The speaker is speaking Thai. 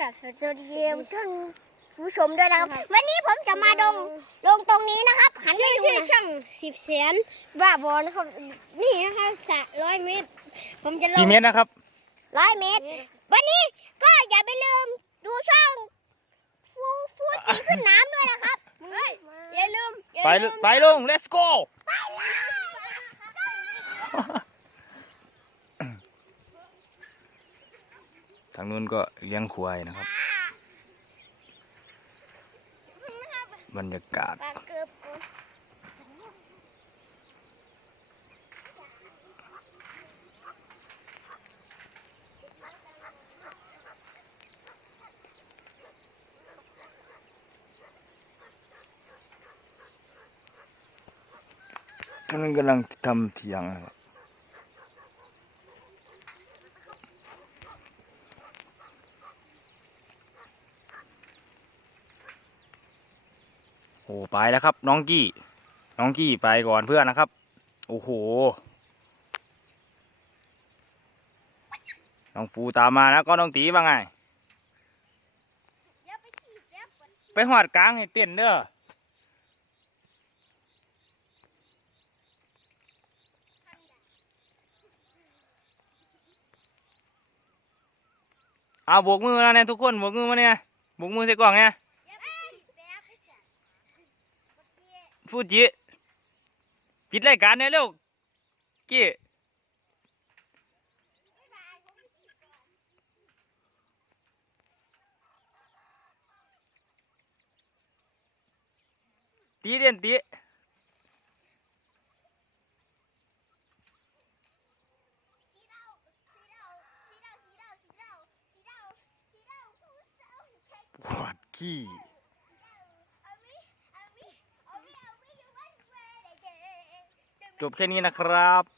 กับสวัสดีท่านผู้ชมด้วยนะครับ วันนี้ผมจะมาดงลงตรงนี้นะครับหันไปชื่อดูชื่อนะช่างสิบแสนบ้าบอนะครับ นี่นะครับสระร้อยเมตร ผมจะลงกี่เมตรนะครับ ร้อยเมตร วันนี้ก็อย่าไปลืมดูช่องฟูฟูจีขึ้นน้ำด้วยนะครับเฮ้ยอย่าลืมอย่าไปลืมไปลง let's go ทางนู้นก็เลี้ยงควายนะครับ บรรยากาศปลาเกือบทางนั้นกำลังทำเถียงนะครับ โอ้ไปแล้วครับ น้องกี้ น้องกี้ไปก่อนเพื่อนนะครับ โอ้โห น้องฟูตามมาแล้วก็น้องตีว่าไงอย่าไปขี่แป๊บก่อนไปหอดกลางให้เต้นเด้อเอาโบกมือแล้วเนี่ยทุกคนโบกมือมาเนี่ยโบกมือใส่กล่องเนี่ย อย่าไปขี่แป๊บไปจ้ะ ฟูจิปิดรายการเนี่ยเร็วกี้ตีเด่นตีปวดขี้ จบแค่นี้นะครับ